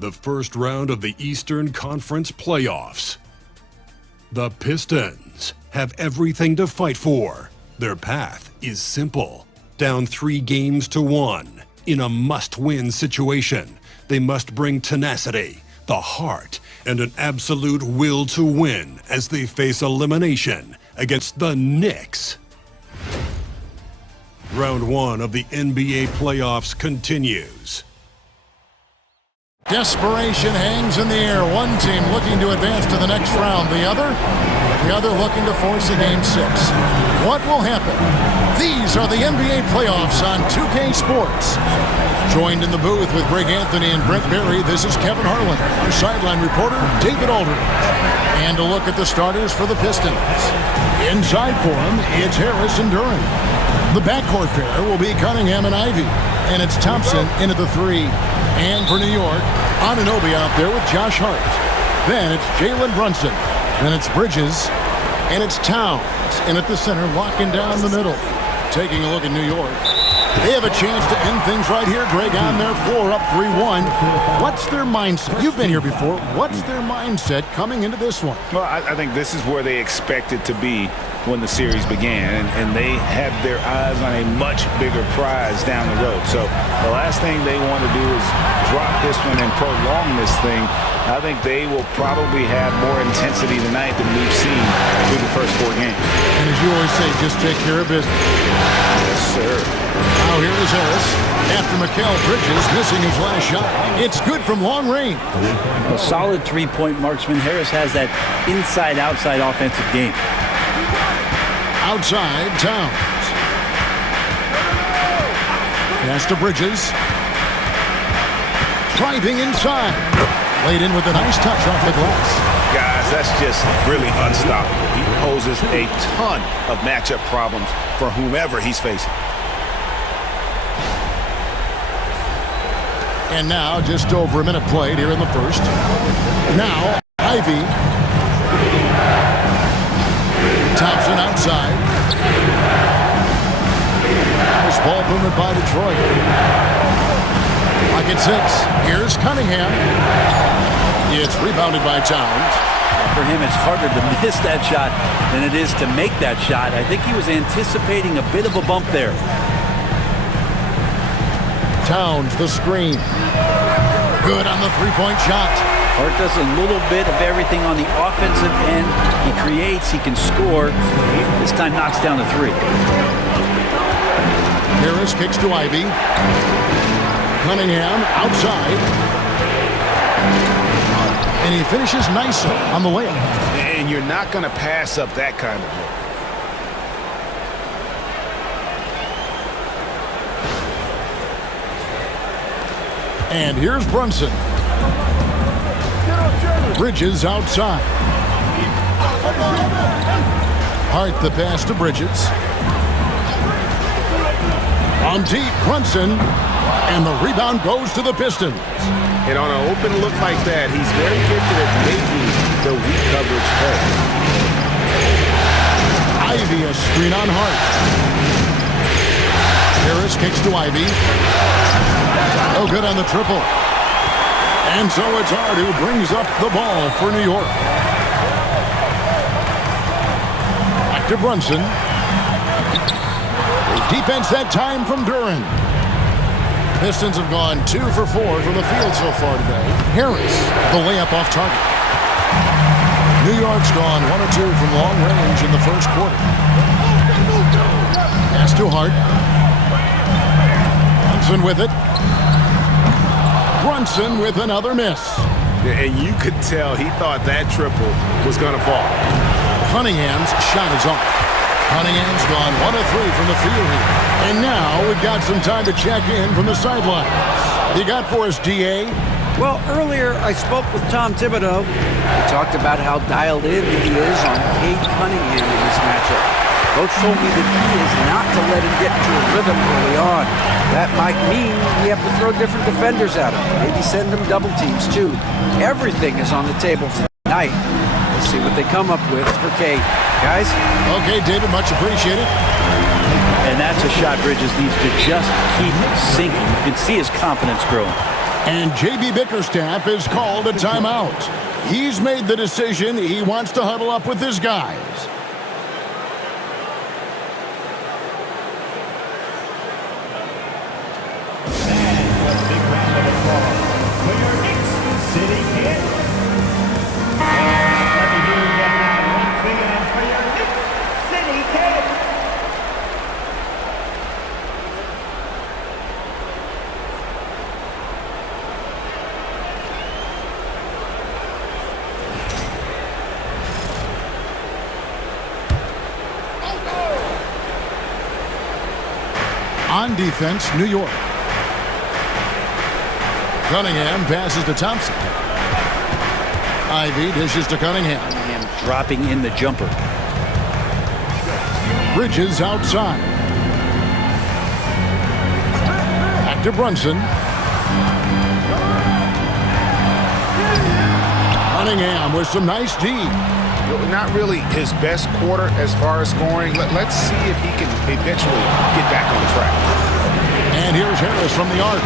the first round of the Eastern Conference playoffs. The Pistons have everything to fight for. Their path is simple. Down 3-1 in a must-win situation, they must bring tenacity, the heart, and an absolute will to win as they face elimination against the Knicks. Round 1 of the NBA playoffs continues. Desperation hangs in the air. One team looking to advance to the next round. The other looking to force a Game 6. What will happen? These are the NBA playoffs on 2K Sports. Joined in the booth with Greg Anthony and Brent Berry, this is Kevin Harlan. Our sideline reporter, David Aldridge. And a look at the starters for the Pistons. Inside for them, it's Harris and Duran. The backcourt pair will be Cunningham and Ivy. And it's Thompson into the 3. And for New York, Anunoby out there with Josh Hart. Then it's Jalen Brunson. Then it's Bridges. And it's Towns. And at the center, locking down the middle. Taking a look at New York. They have a chance to end things right here, Greg, on their floor, up 3-1. What's their mindset? You've been here before. What's their mindset coming into this one? Well, I think this is where they expected to be when the series began, and they have their eyes on a much bigger prize down the road. So the last thing they want to do is drop this one and prolong this thing. I think they will probably have more intensity tonight than we've seen through the first 4 games. And as you always say, just take care of business. Yes, sir. Now here is Harris. After Mikal Bridges missing his last shot. It's good from long range. A solid three-point marksman. Harris has that inside-outside offensive game. Outside, Towns. Pass to Bridges. Driving inside. Laid in with a nice touch off the glass. Guys, that's just really unstoppable. He poses a ton of matchup problems for whomever he's facing. And now, just over a minute played here in the first. Now, Ivy. Thompson outside. Nice ball movement by Detroit. Lock at 6. Here's Cunningham. It's rebounded by Towns. For him, it's harder to miss that shot than it is to make that shot. I think he was anticipating a bit of a bump there. Towns, the screen. Good on the three-point shot. Hart does a little bit of everything on the offensive end. He creates, he can score. This time knocks down the 3. Harris kicks to Ivy. Cunningham outside. And he finishes nicely on the layup. And you're not going to pass up that kind of look. And here's Brunson. Bridges outside. Hart the pass to Bridges. On deep, Brunson. And the rebound goes to the Pistons. And on an open look like that, he's very gifted at making the weak coverage play. Ivy a screen on Hart. Harris kicks to Ivy. No good on the triple. And so it's Hart who brings up the ball for New York. Back to Brunson. Defense that time from Duran. Pistons have gone 2 for 4 from the field so far today. Harris, the layup off target. New York's gone 1 or 2 from long range in the first quarter. Pass to Hart. Brunson with it. Brunson with another miss. And you could tell he thought that triple was going to fall. Cunningham's shot is off. Cunningham's gone 1 of 3 from the field here. And now we've got some time to check in from the sidelines. You got for us, D.A.? Well, earlier I spoke with Tom Thibodeau. He talked about how dialed in he is on Cade Cunningham in this matchup. Coach told me that he is not to let him get into a rhythm early on. That might mean we have to throw different defenders at him. Maybe send them double teams, too. Everything is on the table tonight. Let's see what they come up with for Cade. Guys? Okay, David, much appreciated. And that's a shot Bridges needs to just keep sinking. You can see his confidence growing. And J.B. Bickerstaff is called a timeout. He's made the decision. He wants to huddle up with his guys. And a big round of applause for your Knicks City Kid. Let me hear you get that once again for your Knicks City Kid. On defense, New York. Cunningham passes to Thompson. Ivy dishes to Cunningham. Cunningham dropping in the jumper. Bridges outside. Back to Brunson. Cunningham with some nice D. Not really his best quarter as far as scoring. Let's see if he can eventually get back on track. And here's Harris from the arc.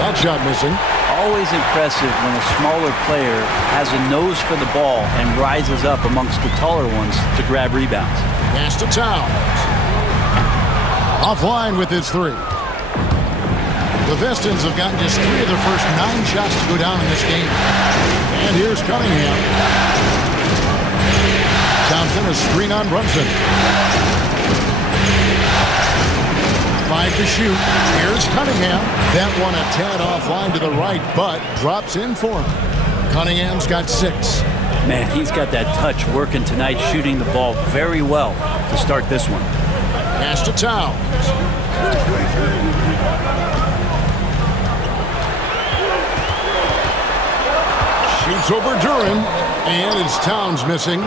That shot missing. Always impressive when a smaller player has a nose for the ball and rises up amongst the taller ones to grab rebounds. Pass to Towns. Offline with his three. The Pistons have gotten just 3 of their first 9 shots to go down in this game. And here's Cunningham. Thompson, a screen on Brunson. 5 to shoot. Here's Cunningham. That one a tad offline to the right, but drops in for him. Cunningham's got 6. Man, he's got that touch working tonight, shooting the ball very well to start this one. Pass to Towns. Shoots over Duran, and it's Towns missing.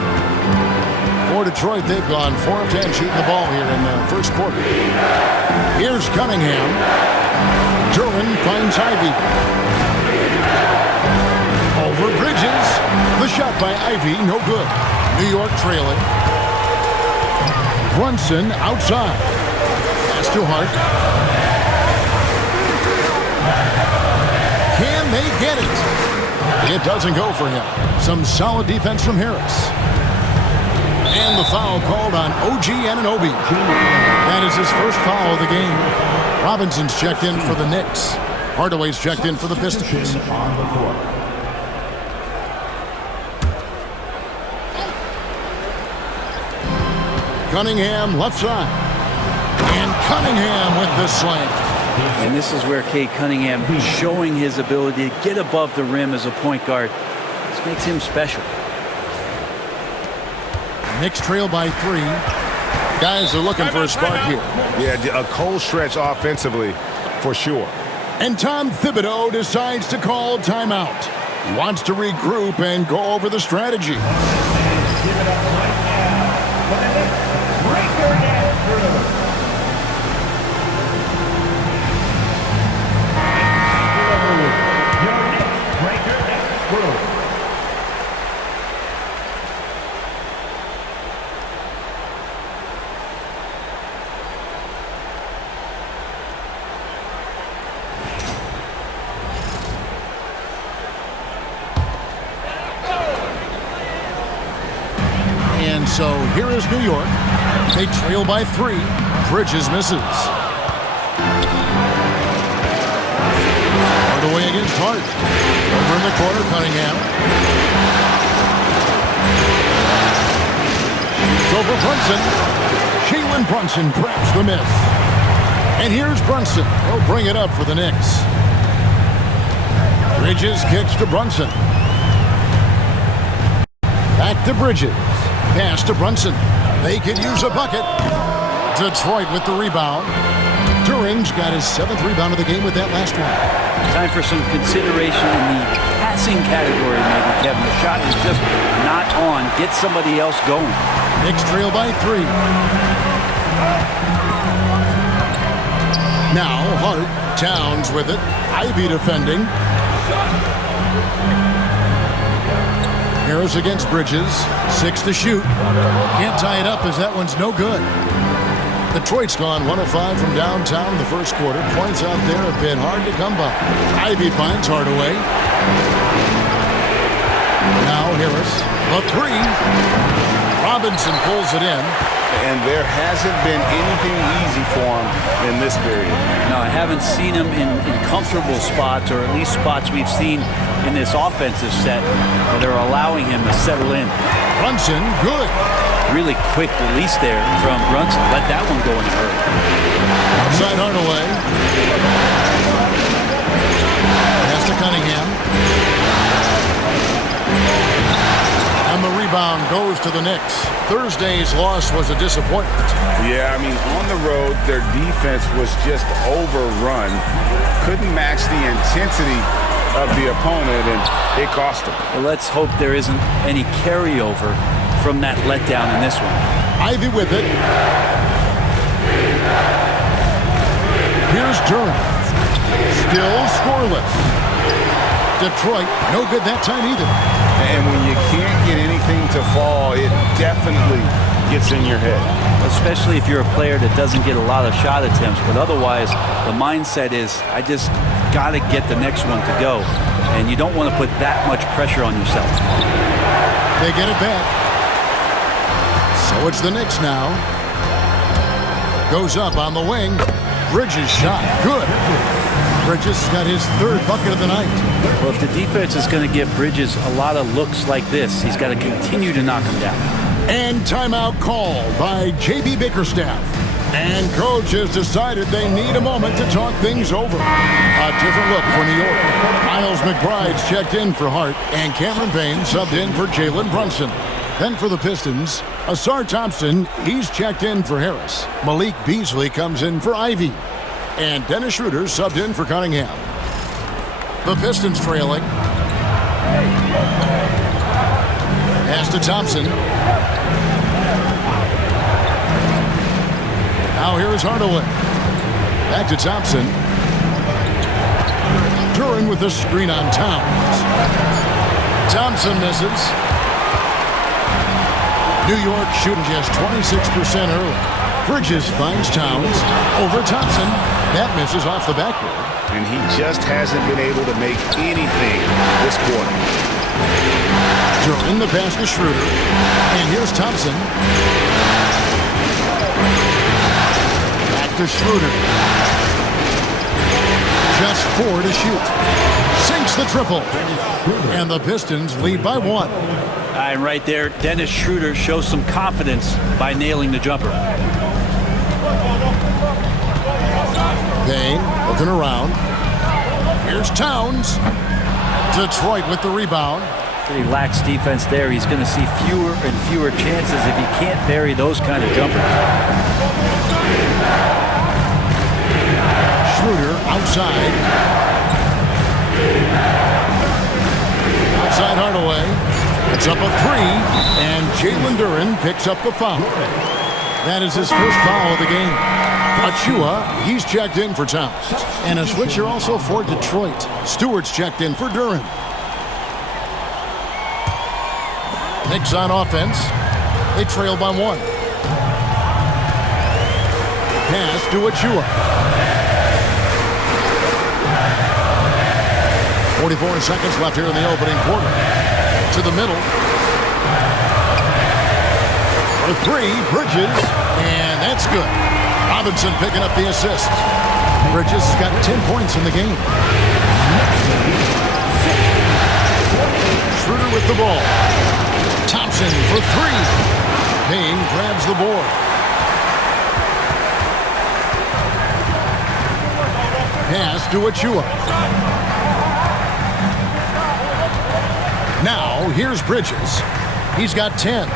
For Detroit, they've gone 4 of 10 shooting the ball here in the first quarter. Here's Cunningham. Duran finds Ivy. Over Bridges. The shot by Ivy, no good. New York trailing. Brunson outside. Pass to Hart. Can they get it? It doesn't go for him. Some solid defense from Harris. And the foul called on OG Anunoby. That is his first foul of the game. Robinson's checked in for the Knicks. Hardaway's checked in for the Pistons. On the court. Cunningham left side. And Cunningham with the slam. And this is where Cade Cunningham is showing his ability to get above the rim as a point guard. This makes him special. Knicks trail by 3. Guys are looking for a spark here. Yeah, a cold stretch offensively for sure. And Tom Thibodeau decides to call timeout. He wants to regroup and go over the strategy. Give it up right now for the Knicks breaker dance crew. Your Knicks breaker dance crew. And so here is New York. They trail by 3. Bridges misses. Hardaway against Hart. Over in the corner, Cunningham. It's over Brunson. Jalen Brunson grabs the miss. And here's Brunson. He'll bring it up for the Knicks. Bridges kicks to Brunson. Back to Bridges. Pass to Brunson. They could use a bucket. Detroit with the rebound. Duran's got his 7th rebound of the game with that last one. Time for some consideration in the passing category, maybe, Kevin. The shot is just not on. Get somebody else going. Knicks trail by 3. Now Hart. Towns with it. Ivy defending. Harris against Bridges. 6 to shoot. Can't tie it up as that one's no good. Detroit's gone 1 of 5 from downtown in the first quarter. Points out there have been hard to come by. Ivy finds Hardaway. Now Harris. The three. Robinson pulls it in. And there hasn't been anything easy for him in this period. No, I haven't seen him in comfortable spots, or at least spots we've seen in this offensive set that are allowing him to settle in. Brunson, good. Really quick release there from Brunson. Let that one go in a hurry. Outside Hardaway. Pass to Cunningham. And the rebound goes to the Knicks. Thursday's loss was a disappointment. Yeah, I mean, on the road, their defense was just overrun. Couldn't match the intensity of the opponent, and it cost them. Well, let's hope there isn't any carryover from that letdown in this one. Ivy with it. Here's Durham. Still scoreless. Detroit, no good that time either. And when you can't get anything to fall, it definitely gets in your head. Especially if you're a player that doesn't get a lot of shot attempts, but otherwise the mindset is, I just got to get the next one to go. And you don't want to put that much pressure on yourself. They get it back. So it's the Knicks now. Goes up on the wing. Bridges shot. Good. Bridges got his third bucket of the night. Well, if the defense is going to give Bridges a lot of looks like this, he's got to continue to knock them down. And timeout called by J.B. Bickerstaff. And coach has decided they need a moment to talk things over. A different look for New York. Miles McBride's checked in for Hart, and Cameron Payne subbed in for Jalen Brunson. Then for the Pistons, Asar Thompson, he's checked in for Harris. Malik Beasley comes in for Ivy. And Dennis Schroeder subbed in for Cunningham. The Pistons trailing. Pass to Thompson. Now here is Hardaway. Back to Thompson. Duran with the screen on Towns. Thompson misses. New York shooting just 26% early. Bridges finds Towns over Thompson. That misses off the backboard. And he just hasn't been able to make anything this quarter. Duran the pass to Schroeder. And here's Thompson. Back to Schroeder. Just 4 to shoot. Sinks the triple. And the Pistons lead by 1. And right there, Dennis Schroeder shows some confidence by nailing the jumper. Payne looking around. Here's Towns. Detroit with the rebound. Pretty lax defense there. He's going to see fewer and fewer chances if he can't bury those kind of jumpers. Schroeder outside. Outside Hardaway. It's up a 3. And Jalen Duran picks up the foul. That is his first foul of the game. Achua, he's checked in for Towns. And a switcher also for Detroit. Stewart's checked in for Duran. Knicks on offense. They trail by 1. Pass to Achua. 44 seconds left here in the opening quarter. To the middle. For 3, Bridges. And that's good. Robinson picking up the assist. Bridges has got 10 points in the game. Schroeder with the ball. Thompson for 3. Payne grabs the board. Pass to Achua. Now, here's Bridges. He's got 10.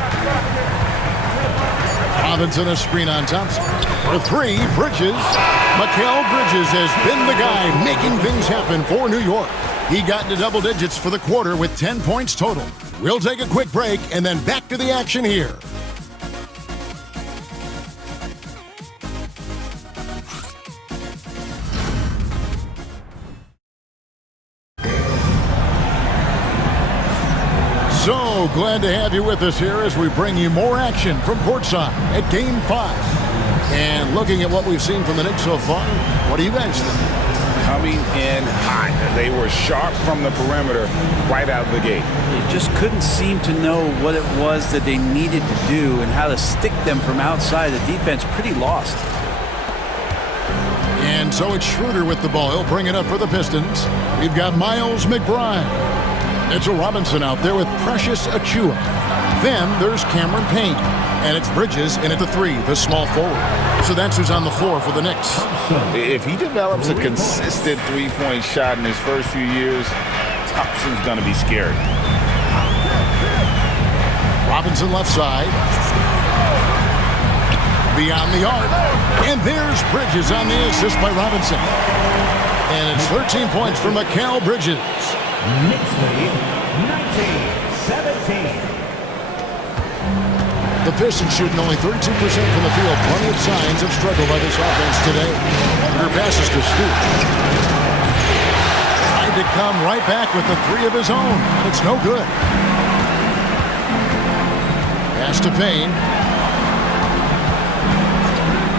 Robinson a screen on Thompson. For 3, Bridges. Mikal Bridges has been the guy making things happen for New York. He got into double digits for the quarter with 10 points total. We'll take a quick break and then back to the action here. So glad to have you with us here as we bring you more action from courtside at Game 5. And looking at what we've seen from the Knicks so far, what do you guys think? Coming in hot. They were sharp from the perimeter right out of the gate. They just couldn't seem to know what it was that they needed to do and how to stick them from outside. The defense pretty lost. And so it's Schroeder with the ball. He'll bring it up for the Pistons. We've got Miles McBride. Mitchell Robinson out there with Precious Achiuwa. Then there's Cameron Payne. And it's Bridges in at the 3, the small forward. So that's who's on the floor for the Knicks. If he develops a consistent three-point shot in his first few years, Thompson's going to be scared. Robinson left side. Beyond the arc. And there's Bridges on the assist by Robinson. And it's 13 points for Mikal Bridges. Knicks lead 19-17. The Pistons shooting only 32% from the field. Plenty of signs of struggle by this offense today. Their passes to Stewart. Tried to come right back with the 3 of his own. And it's no good. Pass to Payne.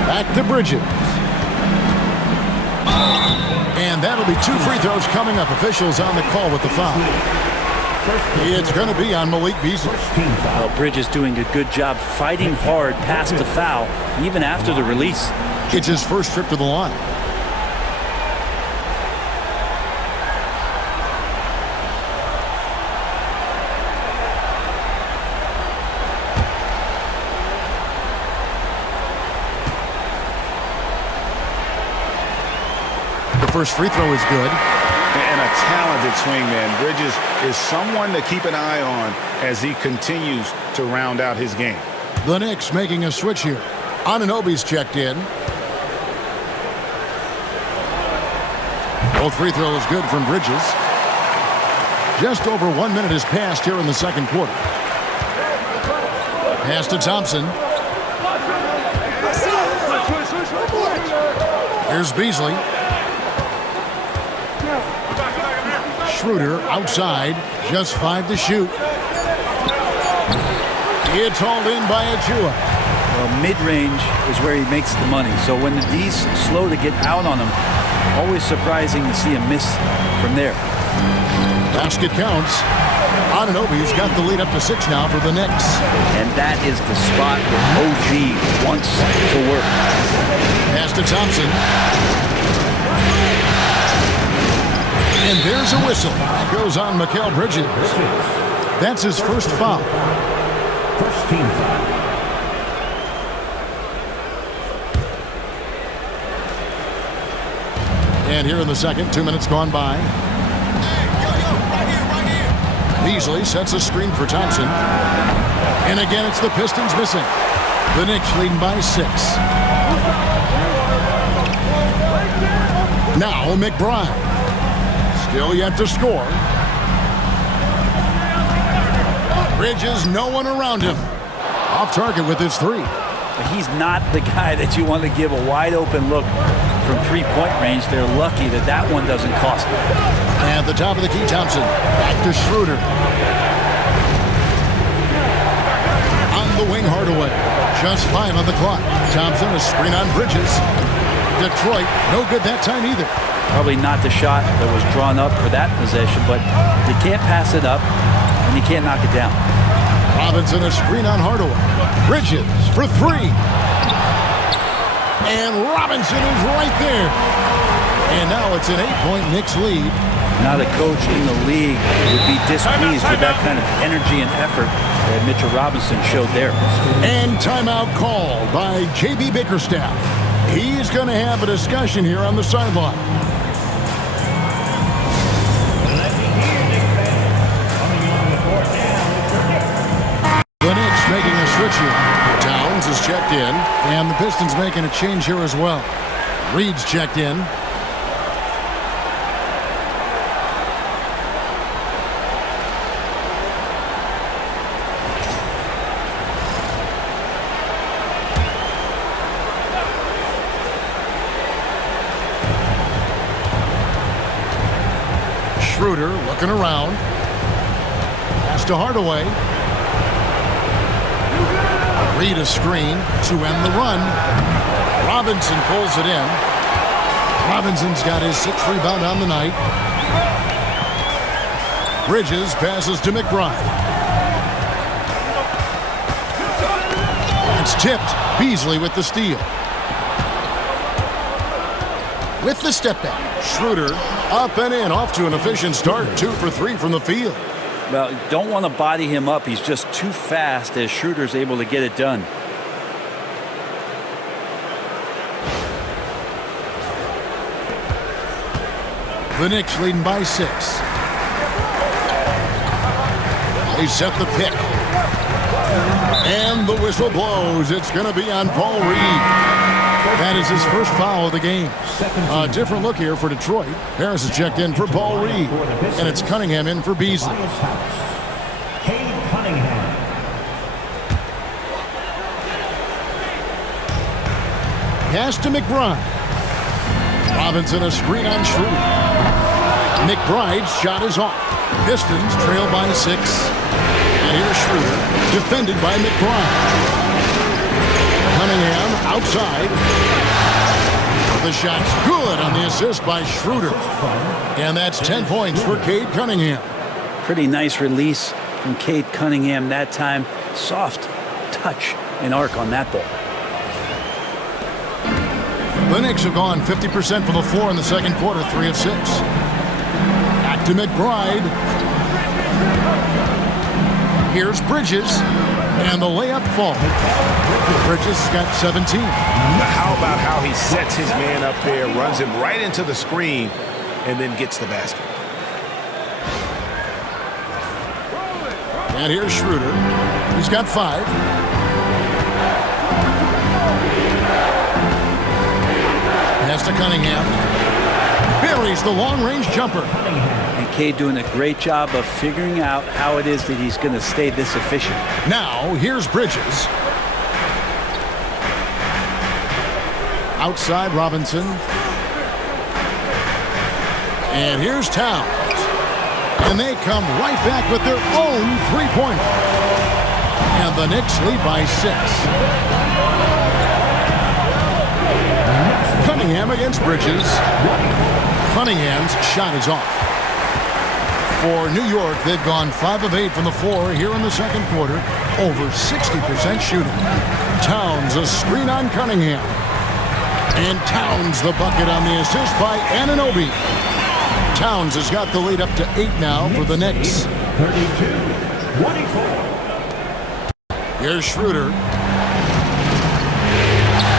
Back to Bridges. And that'll be 2 free throws coming up. Officials on the call with the foul. It's going to be on Malik Beasley. Well, Bridges doing a good job fighting hard past the foul, even after the release. It's his first trip to the line. The first free throw is good. And a talented swingman. Bridges is someone to keep an eye on as he continues to round out his game. The Knicks making a switch here. Anunoby's checked in. Both free throws good from Bridges. Just over 1 minute has passed here in the second quarter. Pass to Thompson. Here's Beasley. Schroeder outside, just 5 to shoot. It's hauled in by Achiuwa. Well, mid-range is where he makes the money. So when the D's slow to get out on him, always surprising to see him miss from there. Basket counts. Anunoby's got the lead up to 6 now for the Knicks. And that is the spot where OG wants to work. Pass to Thompson. And there's a whistle. That goes on Mikal Bridges. That's his first foul. First team foul. And here in the second, 2 minutes gone by. Beasley sets a screen for Thompson. And again, it's the Pistons missing. The Knicks leading by 6. Now McBride. Still yet to score. Bridges, no one around him. Off target with his 3. But he's not the guy that you want to give a wide open look from 3-point range. They're lucky that that one doesn't cost them. At the top of the key, Thompson. Back to Schroeder. On the wing, Hardaway. Just 5 on the clock. Thompson, a screen on Bridges. Detroit, no good that time either. Probably not the shot that was drawn up for that possession, but you can't pass it up, and you can't knock it down. Robinson, a screen on Hardaway. Bridges for 3. And Robinson is right there. And now it's an 8-point Knicks lead. Not a coach in the league would be displeased with that kind of energy and effort that Mitchell Robinson showed there. And timeout called by J.B. Bickerstaff. He's going to have a discussion here on the sideline. The Knicks making a switch here. Towns is checked in, and the Pistons making a change here as well. Reed's checked in. Schroeder looking around. Pass to Hardaway. Reed a screen to end the run. Robinson pulls it in. Robinson's got his 6th rebound on the night. Bridges passes to McBride. It's tipped. Beasley with the steal. With the step back, Schroeder up and in, off to an efficient start. 2 for 3 from the field. Well, you don't want to body him up. He's just too fast as Schroeder's able to get it done. The Knicks leading by 6. They set the pick. And the whistle blows. It's going to be on Paul Reed. That is his first foul of the game. A different look here for Detroit. Harris is checked in for Paul Reed. And it's Cunningham in for Beasley. Cade Cunningham. Pass to McBride. Robinson a screen on Schroeder. McBride's shot is off. Pistons trail by 6. And here's Schroeder, defended by McBride. Cunningham outside. The shot's good on the assist by Schroeder. And that's 10 points for Cade Cunningham. Pretty nice release from Cade Cunningham that time. Soft touch and arc on that ball. The Knicks have gone 50% from the floor in the second quarter, 3 of 6. Back to McBride. Here's Bridges. And the layup falls. Bridges got 17. Now how about how he sets his man up there, runs him right into the screen, and then gets the basket. And here's Schroeder. He's got 5. Pass to Cunningham. Buries the long-range jumper. And Cade doing a great job of figuring out how it is that he's going to stay this efficient. Now, here's Bridges. Outside Robinson. And here's Towns. And they come right back with their own three-pointer. And the Knicks lead by 6. Cunningham against Bridges. Cunningham's shot is off. For New York, they've gone 5 of 8 from the floor here in the second quarter. Over 60% shooting. Towns a screen on Cunningham. And Towns the bucket on the assist by Anunoby. Towns has got the lead up to 8 now for the Knicks. 32-24. Here's Schroeder.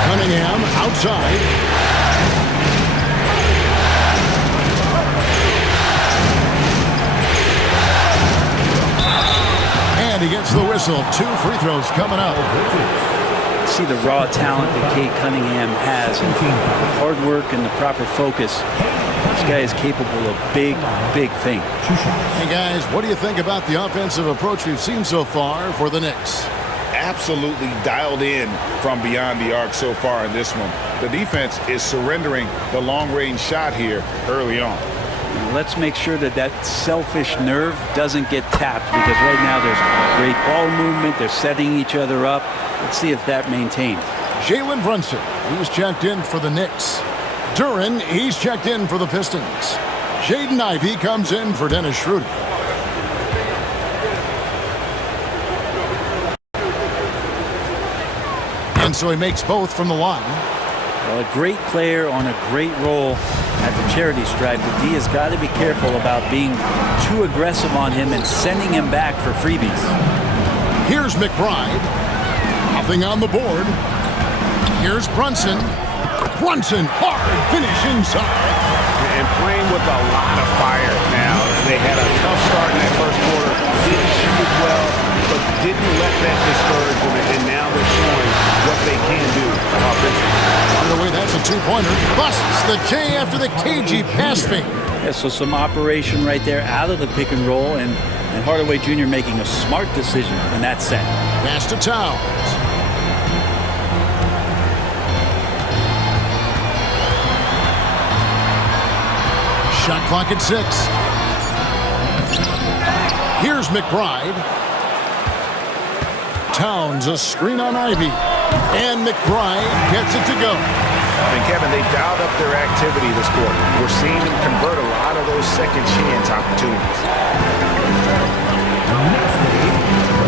Cunningham outside. And he gets the whistle. 2 free throws coming up. See the raw talent that Cade Cunningham has, and the hard work and the proper focus. This guy is capable of big, big things. Hey guys, what do you think about the offensive approach we've seen so far for the Knicks? Absolutely dialed in from beyond the arc so far in this one. The defense is surrendering the long-range shot here early on. Let's make sure that that selfish nerve doesn't get tapped, because right now there's great ball movement. They're setting each other up. Let's see if that maintains. Jalen Brunson, he's checked in for the Knicks. Duran, he's checked in for the Pistons. Jaden Ivey comes in for Dennis Schroeder. And so he makes both from the line. Well, a great player on a great role at the charity stripe. The D has got to be careful about being too aggressive on him and sending him back for freebies. Here's McBride. Nothing on the board. Here's Brunson. Brunson, hard finish inside. And playing with a lot of fire now. They had a tough start in that first quarter. Didn't shoot it well, but didn't let that discourage them. And now they're showing what they can do offensively. By the way, that's a two-pointer. Busts the J after the cagey pass fake. Yeah, so some operation right there out of the pick and roll, and Hardaway Jr. making a smart decision in that set. Pass to Towns. Shot clock at 6. Here's McBride. Towns, a screen on Ivy. And McBride gets it to go. And Kevin, they dialed up their activity this quarter. We're seeing them convert a lot of those second chance opportunities.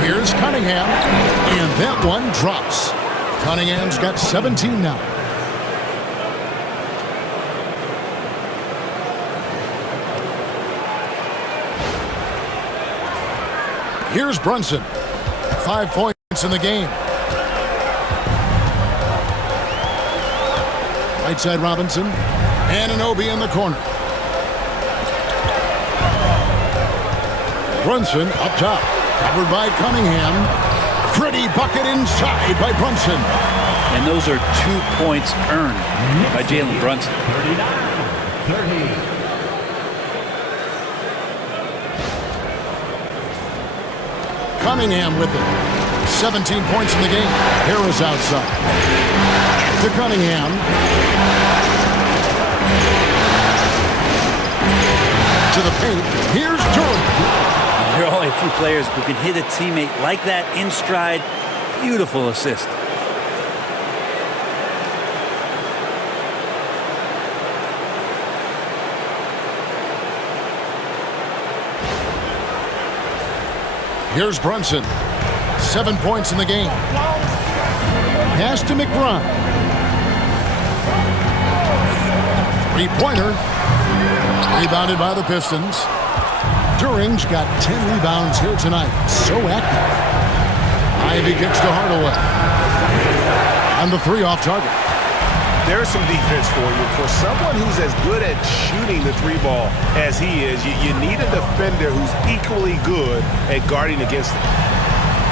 Here's Cunningham, and that one drops. Cunningham's got 17 now. Here's Brunson. 5 points in the game. Right side Robinson. Anunoby in the corner. Brunson up top. Covered by Cunningham. Pretty bucket inside by Brunson. And those are 2 points earned by Jalen Brunson. 39-30. Cunningham with it. 17 points in the game. Harris outside. To Cunningham. To the paint. Here's Jordan. There are only a few players who can hit a teammate like that in stride. Beautiful assist. Here's Brunson. 7 points in the game. Pass to McBride. Three-pointer. Rebounded by the Pistons. During's got 10 rebounds here tonight. So active. Ivy kicks to Hardaway. On the three off target. There's some defense for you. For someone who's as good at shooting the three ball as he is, you need a defender who's equally good at guarding against it.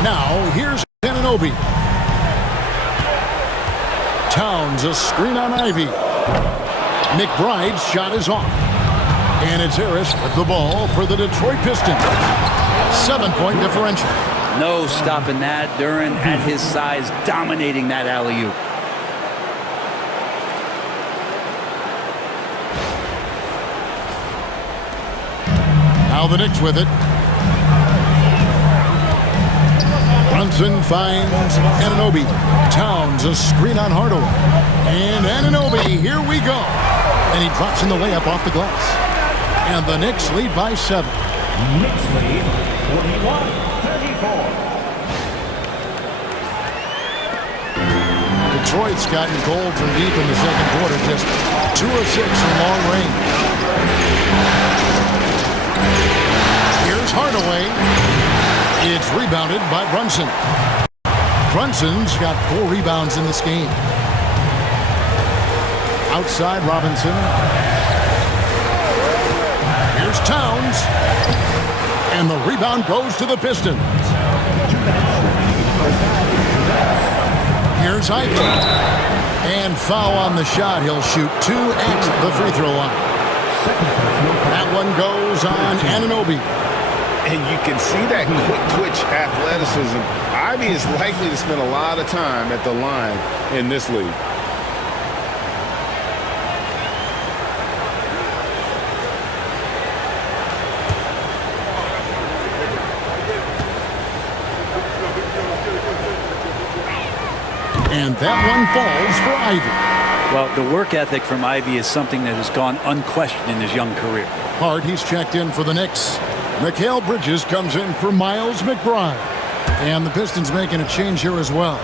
Now, here's Anunoby. Towns, a screen on Ivy. McBride's shot is off. And it's Harris with the ball for the Detroit Pistons. 7-point differential. No stopping that. Duren at his size, dominating that alley-oop. Now the Knicks with it. Brunson finds Anunoby. Towns, a screen on Hardaway. And Anunoby, here we go. And he drops in the layup off the glass. And the Knicks lead by 7. Knicks lead 41-34. Detroit's gotten cold from deep in the second quarter. Just 2 of 6 from long range. Here's Hardaway. It's rebounded by Brunson. Brunson's got 4 rebounds in this game. Outside Robinson. Here's Towns. And the rebound goes to the Pistons. Here's Ivy. And foul on the shot. He'll shoot 2 at the free throw line. That one goes on Anunoby. And you can see that quick twitch athleticism. Ivy is likely to spend a lot of time at the line in this league. And that one falls for Ivy. Well, the work ethic from Ivy is something that has gone unquestioned in his young career. Hart, he's checked in for the Knicks. Mikal Bridges comes in for Miles McBride. And the Pistons making a change here as well.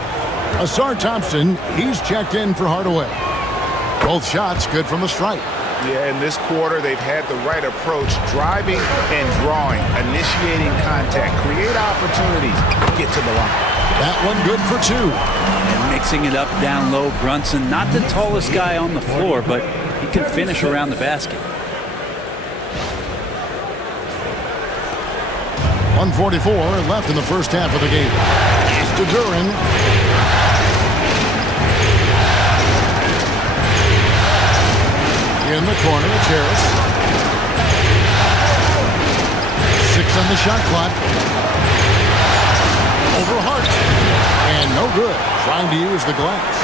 Asar Thompson, he's checked in for Hardaway. Both shots good from the stripe. Yeah, in this quarter, they've had the right approach, driving and drawing, initiating contact, create opportunities, get to the line. That one good for 2. And mixing it up down low, Brunson, not the tallest guy on the floor, but he can finish around the basket. 1:44 left in the first half of the game. It's to Duren. In the corner, it's Harris. 6 on the shot clock. Over Hart. And no good. Trying to use the glass.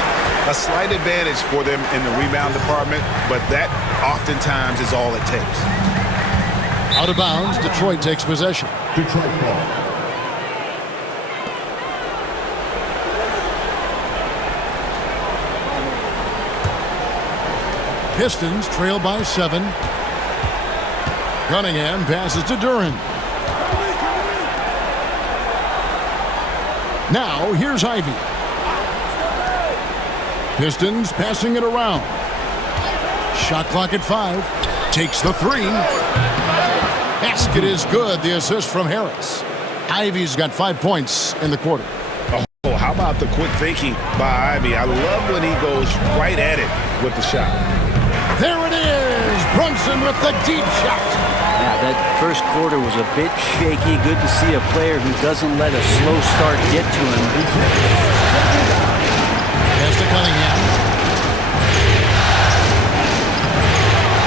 A slight advantage for them in the rebound department, but that oftentimes is all it takes. Out of bounds, Detroit takes possession. Detroit ball. Pistons trail by 7. Cunningham passes to Duran. Now, here's Ivy. Pistons passing it around. Shot clock at 5. Takes the 3. Basket is good. The assist from Harris. Ivy's got 5 points in the quarter. Oh, how about the quick thinking by Ivy? I love when he goes right at it with the shot. There it is. Brunson with the deep shot. Yeah, that first quarter was a bit shaky. Good to see a player who doesn't let a slow start get to him. Pass to Cunningham.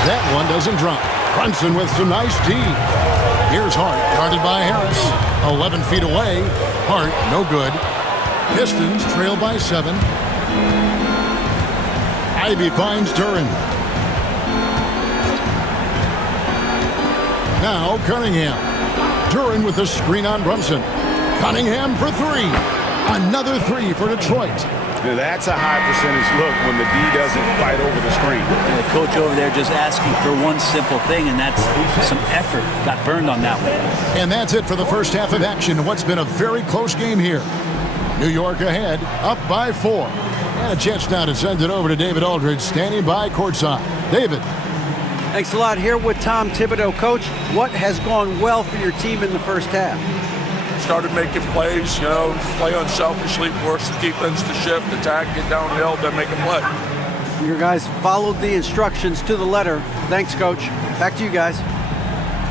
That one doesn't drop. Brunson with some nice D. Here's Hart, guarded by Harris. 11 feet away. Hart, no good. Pistons trail by 7. Ivy finds Duran. Now Cunningham. Duran with the screen on Brunson. Cunningham for 3. Another 3 for Detroit. Now that's a high percentage look when the D doesn't fight over the screen. And the coach over there just asking for one simple thing, and that's some effort. Got burned on that one. And that's it for the first half of action. What's been a very close game here. New York ahead, up by 4. And a chance now to send it over to David Aldridge, standing by courtside. David. Thanks a lot. Here with Tom Thibodeau. Coach, what has gone well for your team in the first half? Started making plays, play unselfishly, force the defense to shift, attack, get downhill, then make a play. Your guys followed the instructions to the letter. Thanks, Coach. Back to you guys.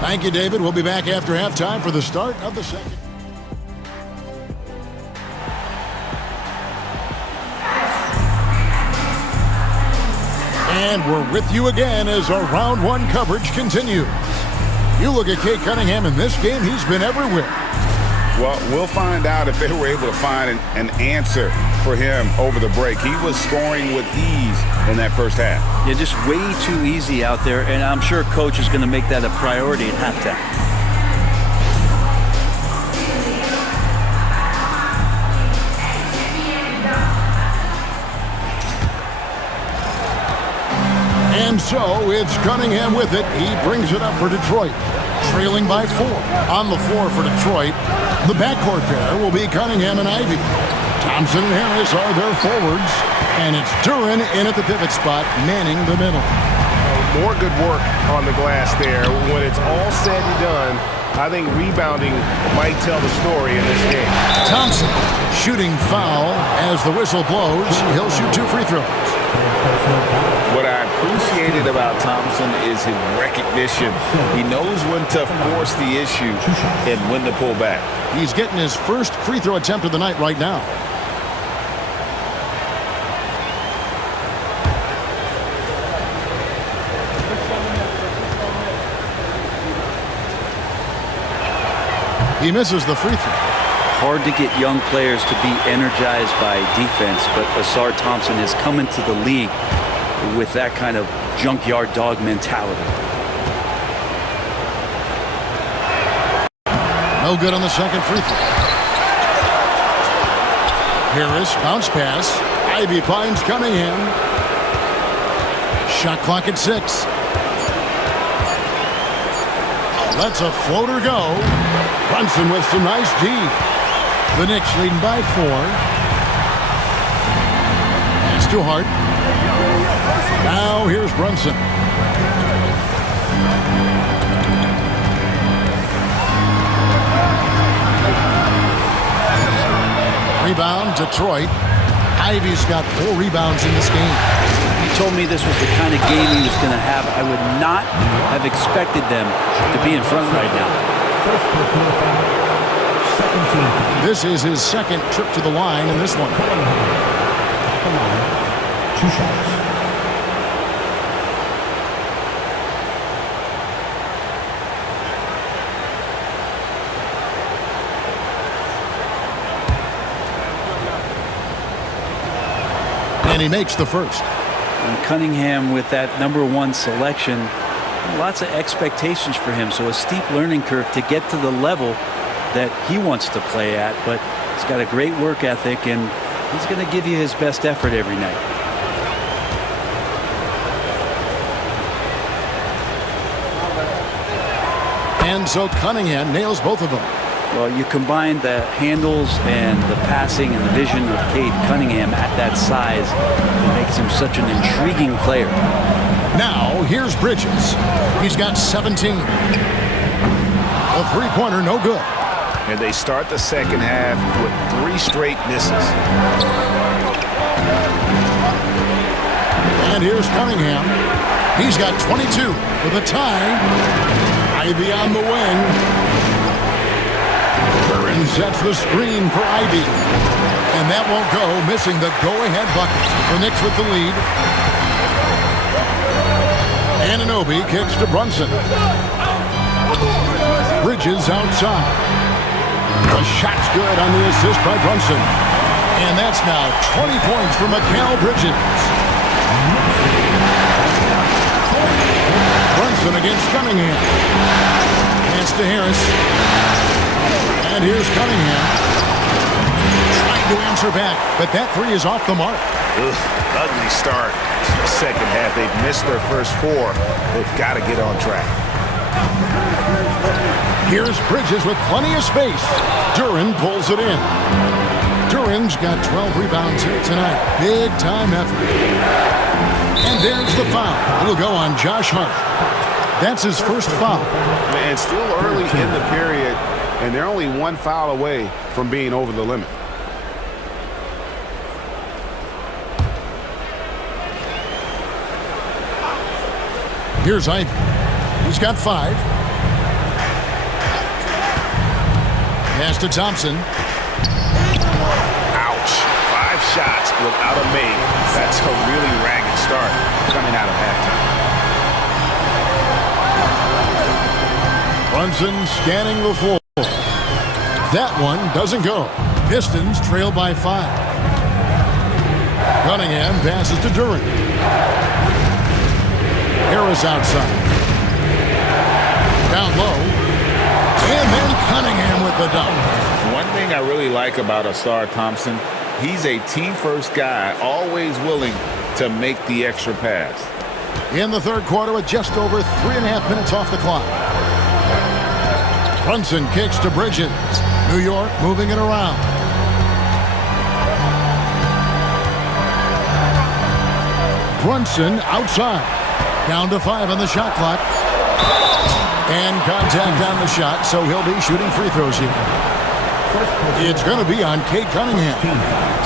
Thank you, David. We'll be back after halftime for the start of the second. And we're with you again as our round 1 coverage continues. You look at Cade Cunningham in this game, he's been everywhere. Well, we'll find out if they were able to find an answer for him over the break. He was scoring with ease in that first half. Yeah, just way too easy out there, and I'm sure Coach is going to make that a priority at halftime. And so it's Cunningham with it. He brings it up for Detroit, trailing by 4. On the floor for Detroit, the backcourt pair will be Cunningham and Ivy. Thompson and Harris are their forwards, and it's Duran in at the pivot spot, manning the middle. More good work on the glass there. When it's all said and done, I think rebounding might tell the story in this game. Thompson shooting foul as the whistle blows. He'll shoot 2 free throws. What I appreciated about Thompson is his recognition. He knows when to force the issue and when to pull back. He's getting his first free throw attempt of the night right now. He misses the free throw. Hard to get young players to be energized by defense, but Asar Thompson has come into the league with that kind of junkyard dog mentality. No good on the second free throw. Harris, bounce pass. Ivy finds Cunningham. Shot clock at 6. Lets a floater go. Brunson with some nice D. The Knicks leading by 4. Pass to Hart. Now here's Brunson. Rebound, Detroit. Ivy's got 4 rebounds in this game. He told me this was the kind of game he was going to have. I would not have expected them to be in front right now. This is his second trip to the line in this one. Come on. 2 shots. And he makes the first. And Cunningham with that #1 selection, lots of expectations for him, so a steep learning curve to get to the level that he wants to play at, but he's got a great work ethic and he's going to give you his best effort every night. And so Cunningham nails both of them. Well, you combine the handles and the passing and the vision of Cade Cunningham at that size. It makes him such an intriguing player. Now, here's Bridges. He's got 17. A three-pointer, no good. And they start the second half with 3 straight misses. And here's Cunningham. He's got 22 for the tie. Ivy on the wing. Curran sets the screen for Ivy. And that won't go, missing the go-ahead bucket. The Knicks with the lead. Anunoby kicks to Brunson. Bridges outside. The shot's good on the assist by Brunson. And that's now 20 points for Mikal Bridges. Brunson against Cunningham. Pass to Harris. And here's Cunningham. Trying to answer back, but that three is off the mark. Ugly start. Second half, they've missed their first 4. They've got to get on track. Here's Bridges with plenty of space. Duran pulls it in. Duran's got 12 rebounds here tonight. Big time effort. And there's the foul. It'll go on Josh Hart. That's his first foul. And still early in the period, and they're only 1 foul away from being over the limit. Here's Ivy. He's got 5. Pass to Thompson. Ouch. 5 shots without a make. That's a really ragged start coming out of halftime. Brunson scanning the floor. That one doesn't go. Pistons trail by 5. Cunningham passes to Duran. Harris outside. Down low. And then Cunningham with the dunk. One thing I really like about Ausar Thompson, he's a team-first guy, always willing to make the extra pass. In the third quarter with just over 3.5 minutes off the clock. Brunson kicks to Bridges. New York moving it around. Brunson outside. Down to 5 on the shot clock. And contact on the shot, so he'll be shooting free throws here. It's going to be on Cade Cunningham.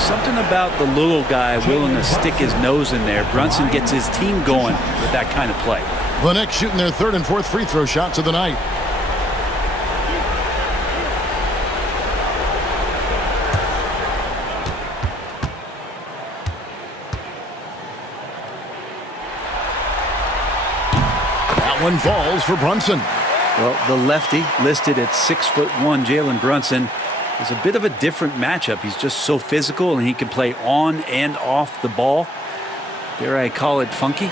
Something about the little guy willing to stick his nose in there. Brunson gets his team going with that kind of play. The Knicks shooting their 3rd and 4th free throw shots of the night. One falls for Brunson. Well, the lefty listed at 6'1", Jalen Brunson, is a bit of a different matchup. He's just so physical, and he can play on and off the ball. Dare I call it funky?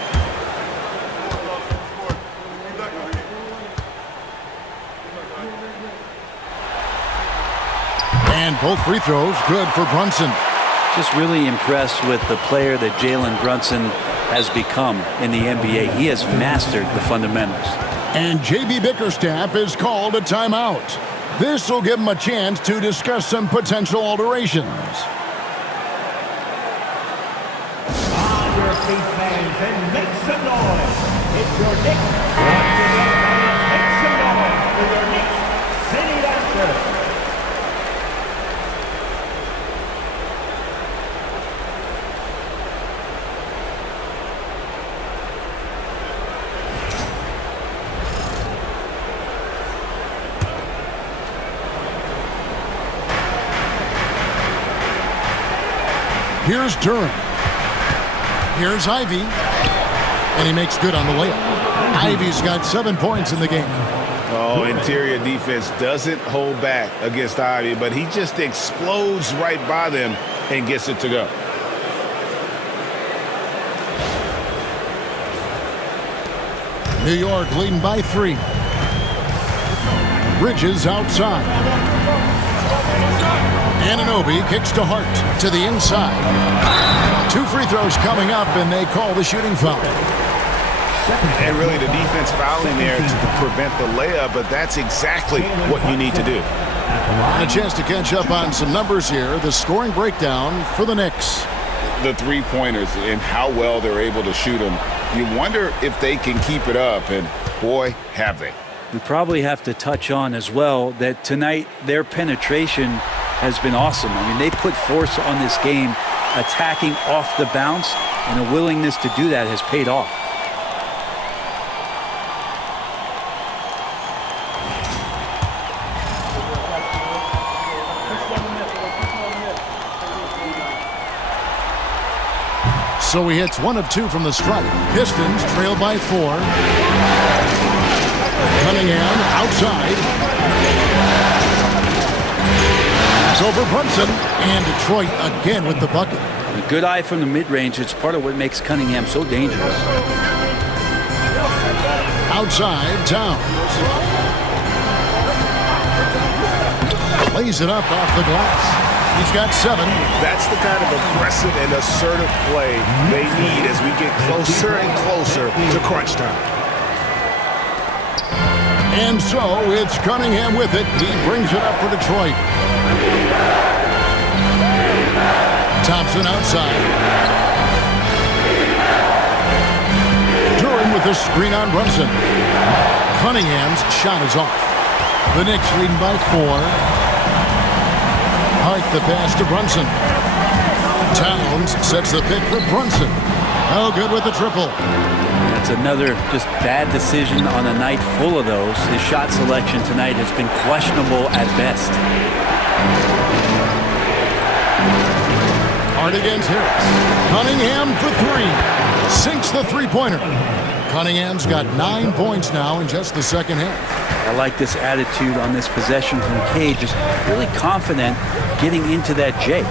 And both free throws good for Brunson. Just really impressed with the player that Jalen Brunson has become in the NBA. He has mastered the fundamentals. And J.B. Bickerstaff is called a timeout. This will give him a chance to discuss some potential alterations. On your feet, fans, and make some noise. It's your Knicks. Once again, fans, make some noise for your Knicks City Dancer. Here's Duran. Here's Ivy. And he makes good on the layup. Ivy's got 7 points in the game. Oh, interior defense doesn't hold back against Ivy, but he just explodes right by them and gets it to go. New York leading by 3. Bridges outside. Anunoby kicks to Hart to the inside. 2 free throws coming up, and they call the shooting foul. And really the defense fouling there to prevent the layup, but that's exactly what you need to do. And a chance to catch up on some numbers here. The scoring breakdown for the Knicks. The three-pointers and how well they're able to shoot them. You wonder if they can keep it up, and boy, have they. We probably have to touch on as well that tonight their penetration has been awesome. I mean, they put force on this game, attacking off the bounce, and a willingness to do that has paid off. So he hits 1 of 2 from the stripe. Pistons trail by 4. Cunningham outside. It's over Brunson. And Detroit again with the bucket. A good eye from the mid-range. It's part of what makes Cunningham so dangerous. Outside, Towns. Lays it up off the glass. He's got 7. That's the kind of aggressive and assertive play they need as we get closer and closer to crunch time. And so it's Cunningham with it. He brings it up for Detroit. Thompson outside. Duran with a screen on Brunson. Cunningham's shot is off. The Knicks leading by 4. Hart the pass to Brunson. Towns sets the pick for Brunson. Oh, good with the triple. That's another just bad decision on a night full of those. His shot selection tonight has been questionable at best. Hart against Harris. Cunningham for 3. Sinks the three-pointer. Cunningham's got 9 points now in just the second half. I like this attitude on this possession from Cade. Just really confident getting into that J.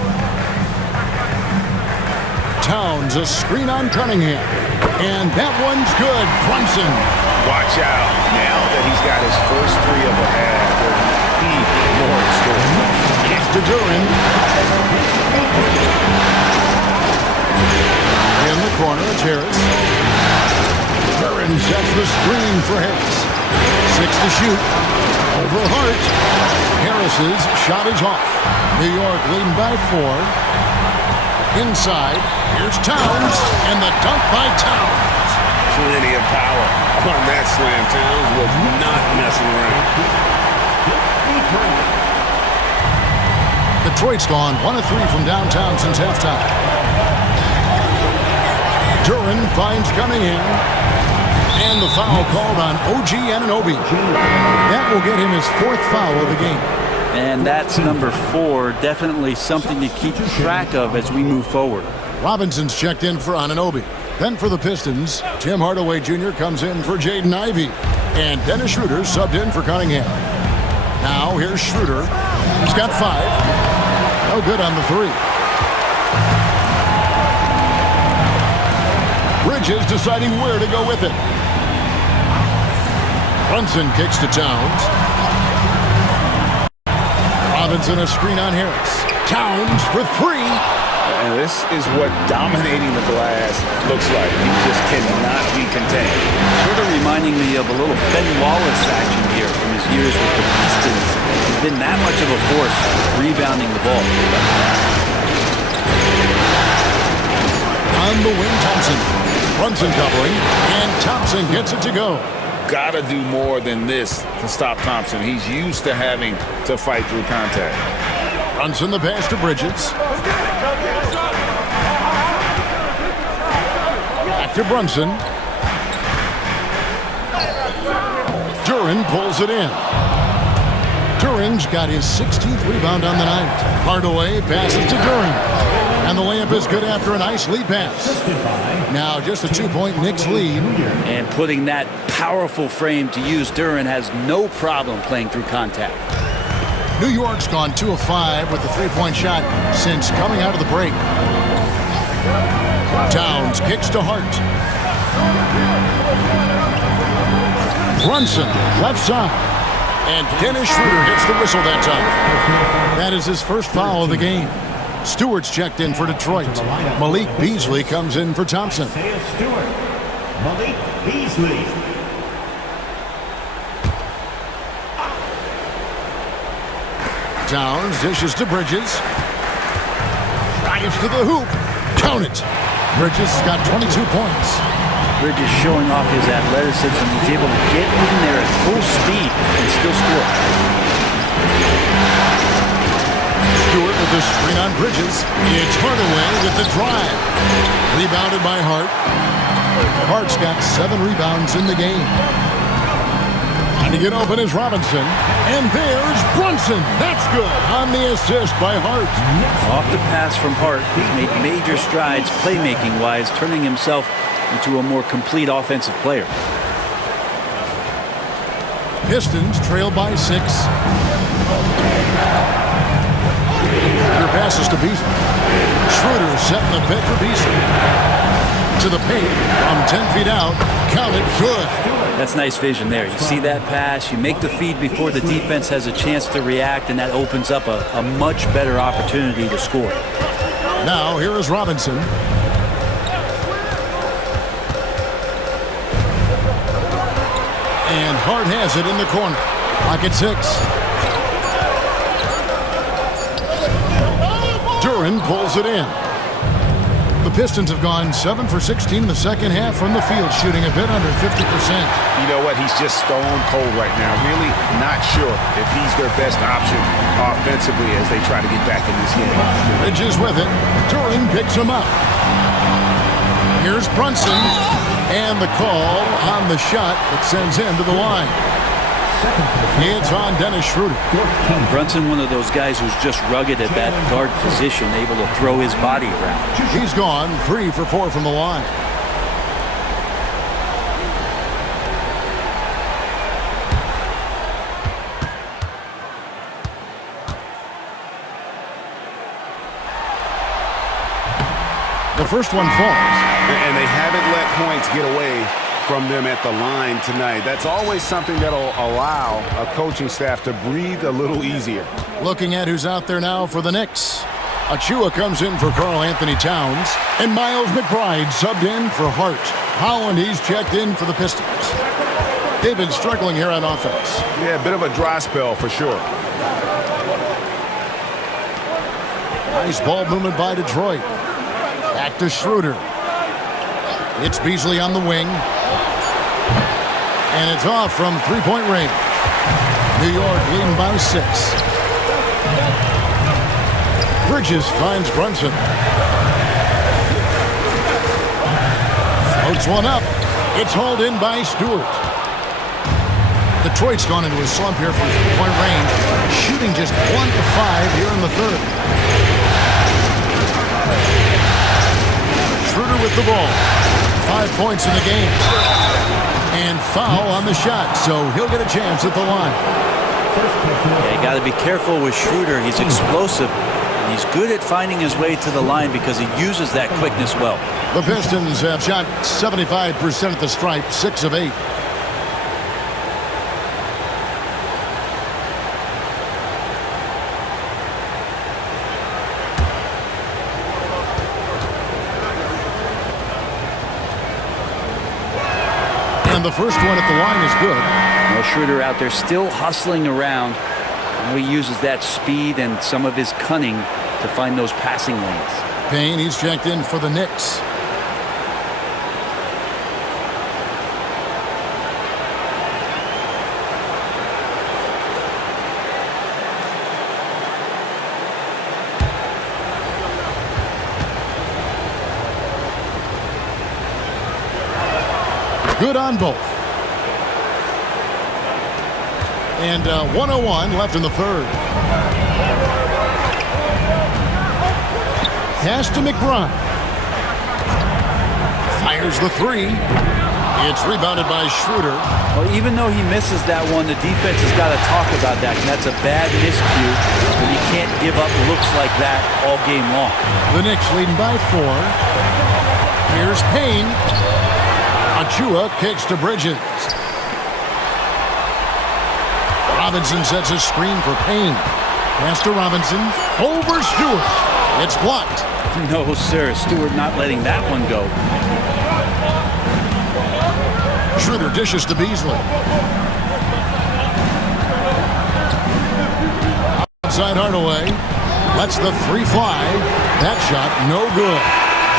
Towns a screen on Cunningham. And that one's good. Brunson. Watch out. Now that he's got his first 3 of the half, there'll be more in store. After Duran. In the corner, it's Harris. Duran sets the screen for Harris. 6 to shoot. Over Hart. Harris's shot is off. New York leading by 4. Inside. Here's Towns. And the dunk by Towns. Plenty of power on that slam. Towns was not messing around. Detroit's gone 1 of 3 from downtown since halftime. Duran finds Cunningham. And the foul called on OG Anunoby. That will get him his 4th foul of the game. And that's number 4. Definitely something to keep track of as we move forward. Robinson's checked in for Anunoby. Then for the Pistons, Tim Hardaway Jr. comes in for Jaden Ivey. And Dennis Schroeder subbed in for Cunningham. Now here's Schroeder. He's got 5. No good on the 3. Bridges deciding where to go with it. Brunson kicks to Towns. Robinson a screen on Harris. Towns for 3. And this is what dominating the glass looks like. You just cannot be contained. Sort of reminding me of a little Ben Wallace action here from his years with the Pistons. He's been that much of a force rebounding the ball. On the wing, Thompson. Brunson covering, and Thompson gets it to go. Gotta do more than this to stop Thompson. He's used to having to fight through contact. Brunson the pass to Bridges. Back to Brunson. Duran pulls it in. Duran's got his 16th rebound on the night. Hardaway passes to Duran. And the layup is good after a nice lead pass. Now just a 2-point Knicks lead. And putting that powerful frame to use, Duran has no problem playing through contact. New York's gone 2 of 5 with the 3-point shot since coming out of the break. Towns kicks to Hart. Brunson, left side. And Dennis Schroeder hits the whistle that time. That is his first foul of the game. Stewart's checked in for Detroit. Malik Beasley comes in for Thompson. Malik Beasley. Towns dishes to Bridges. Drives to the hoop. Count it. Bridges has got 22 points. Bridges showing off his athleticism. He's able to get in there at full speed and still score. Stewart with the screen on Bridges. It's Hardaway with the drive. Rebounded by Hart. Hart's got 7 rebounds in the game. Trying to get open is Robinson. And there's Brunson. That's good on the assist by Hart. Off the pass from Hart, he's made major strides playmaking-wise, turning himself into a more complete offensive player. Pistons trail by 6. Your passes to Beasley. Schroeder setting the pick for Beasley. To the paint from 10 feet out. Count it. Good. That's nice vision there. You see that pass, you make the feed before the defense has a chance to react, and that opens up a much better opportunity to score. Now here is Robinson. And Hart has it in the corner. Pocket 6. Duran pulls it in. The Pistons have gone 7 for 16 in the second half from the field, shooting a bit under 50%. You know what? He's just stone cold right now. Really not sure if he's their best option offensively as they try to get back in this game. Bridges with it. Duran picks him up. Here's Brunson. And the call on the shot that sends him to the line. It's on Dennis Schroeder. Brunson, one of those guys who's just rugged at that guard position, able to throw his body around. He's gone 3 for 4 from the line. The first one falls. And they haven't let points get away from them at the line tonight. That's always something that'll allow a coaching staff to breathe a little easier. Looking at who's out there now for the Knicks. Achua comes in for Karl Anthony Towns. And Miles McBride subbed in for Hart. Holland, he's checked in for the Pistons. They've been struggling here on offense. Yeah, a bit of a dry spell for sure. Nice ball movement by Detroit. Back to Schroeder. It's Beasley on the wing. And it's off from three-point range. New York leading by 6. Bridges finds Brunson. Floats one up. It's hauled in by Stewart. Detroit's gone into a slump here from three-point range, shooting just 1 of 5 here in the third. Schroeder with the ball. 5 points in the game. And foul on the shot, so he'll get a chance at the line. Yeah, you got to be careful with Schroeder. He's explosive. And he's good at finding his way to the line because he uses that quickness well. The Pistons have shot 75% at the stripe, 6 of 8. And the first one at the line is good. Well, Schroeder out there still hustling around. And he uses that speed and some of his cunning to find those passing lanes. Payne, he's checked in for the Knicks. Good on both. And 1:01 left in the third. Pass to McBride. Fires the three. It's rebounded by Schroeder. Well, even though he misses that one, the defense has got to talk about that. And that's a bad miscue. And you can't give up looks like that all game long. The Knicks leading by 4. Here's Payne. Achua kicks to Bridges. Robinson sets a screen for Payne. Pass to Robinson. Over Stewart. It's blocked. No, sir. Stewart not letting that one go. Schroeder dishes to Beasley. Outside Hardaway. Lets the three fly. That shot no good.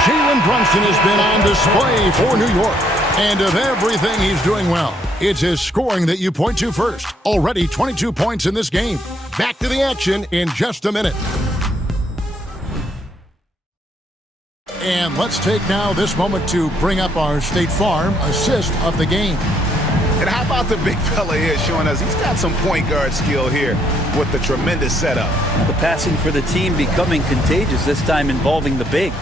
Jalen Brunson has been on display for New York. And of everything he's doing well, it's his scoring that you point to first. Already 22 points in this game. Back to the action in just a minute. And let's take now this moment to bring up our State Farm assist of the game. And how about the big fella here showing us he's got some point guard skill here with the tremendous setup. The passing for the team becoming contagious, this time involving the big.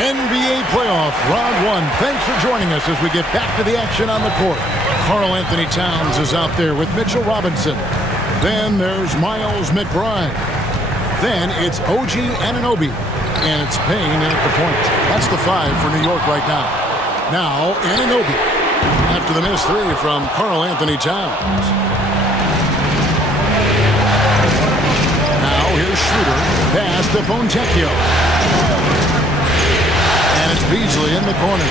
NBA playoff round one. Thanks for joining us as we get back to the action on the court. Karl Anthony Towns is out there with Mitchell Robinson. Then there's Miles McBride. Then it's OG Anunoby. And it's Payne in at the point. That's the 5 for New York right now. Now Anunoby. After the missed 3 from Karl Anthony Towns. Now here's Schroeder. Pass to Fontecchio. And it's Beasley in the corner.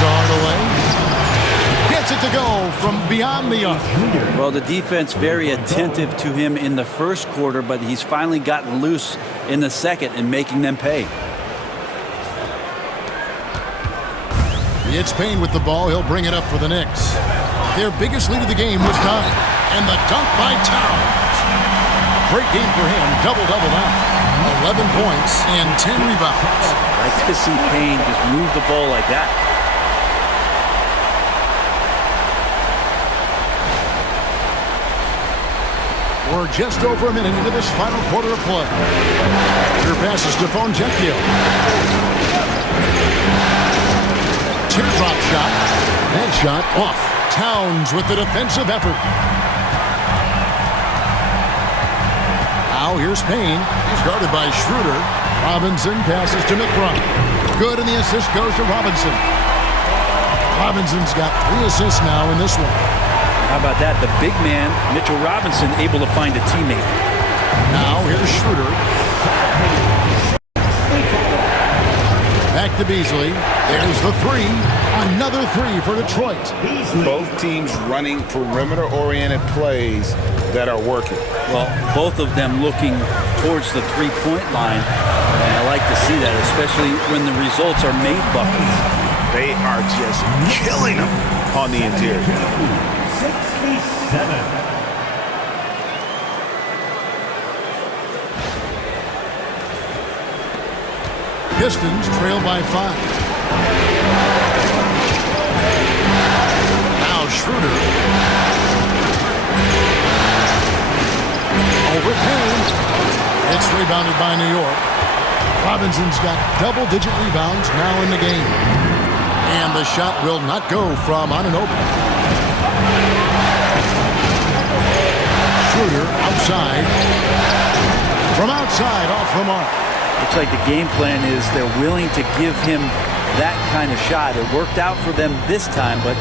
Hardaway gets it to go from beyond the arc. Well, the defense very attentive to him in the first quarter, but he's finally gotten loose in the second and making them pay. It's Payne with the ball. He'll bring it up for the Knicks. Their biggest lead of the game was 9. And the dunk by Towns. Great game for him. Double-double now. 11 points and 10 rebounds. I like to see Payne just move the ball like that. We're just over a minute into this final quarter of play. Here passes to Fontecchio. Teardrop shot. That shot off. Towns with the defensive effort. Now here's Payne. He's guarded by Schroeder. Robinson passes to McBride. Good, and the assist goes to Robinson. Robinson's got 3 assists now in this one. How about that? The big man, Mitchell Robinson, able to find a teammate. Now here's Schroeder. Back to Beasley. There's the 3. Another 3 for Detroit. Both teams running perimeter-oriented plays that are working. Well, both of them looking towards the three-point line. And I like to see that, especially when the results are made buckets. They are just killing them on the interior. 67. Pistons trail by 5. Now Schroeder. Over Payne. It's rebounded by New York. Robinson's got double-digit rebounds now in the game. And the shot will not go from Anunoby. Schroeder outside. From outside, off the mark. Looks like the game plan is they're willing to give him that kind of shot. It worked out for them this time, but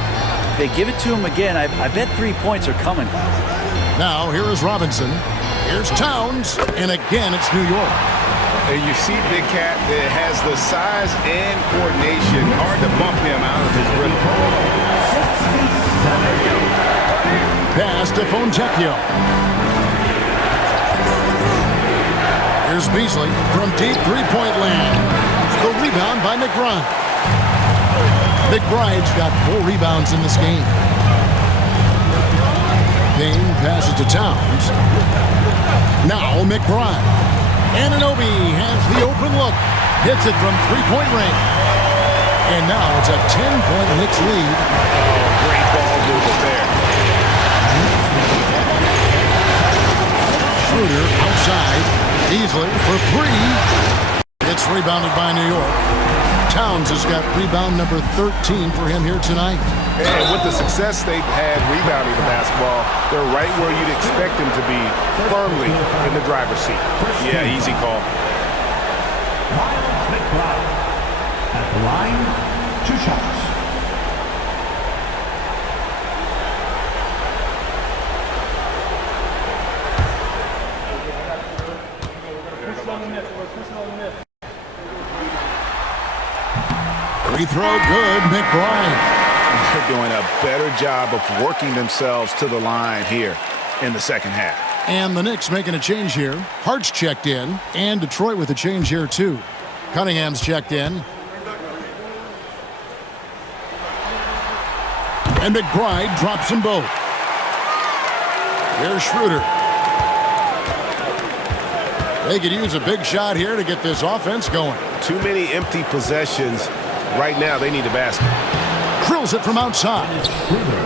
if they give it to him again, I bet 3 points are coming. Now, here is Robinson. Here's Towns. And again, it's New York. And you see Big Cat that has the size and coordination. Hard to bump him out of his rhythm. 67. Pass to Fontecchio. Here's Beasley from deep three-point land. The rebound by McBride. McBride's got 4 rebounds in this game. Payne passes to Towns. Now McBride. Anunoby has the open look. Hits it from three-point range. And now it's a 10-point Knicks lead. Oh, great ball movement there. Schroeder outside. Beasley for 3. It's rebounded by New York. Towns has got rebound number 13 for him here tonight. And with the success they've had rebounding the basketball, they're right where you'd expect them to be, firmly in the driver's seat. Yeah, easy call. Miles McBride. 2 shots. Free throw good, McBride. They're doing a better job of working themselves to the line here in the second half. And the Knicks making a change here. Hart's checked in, and Detroit with a change here too. Cunningham's checked in. And McBride drops them both. Here's Schroeder. They could use a big shot here to get this offense going. Too many empty possessions. Right now, they need a basket. Drills it from outside.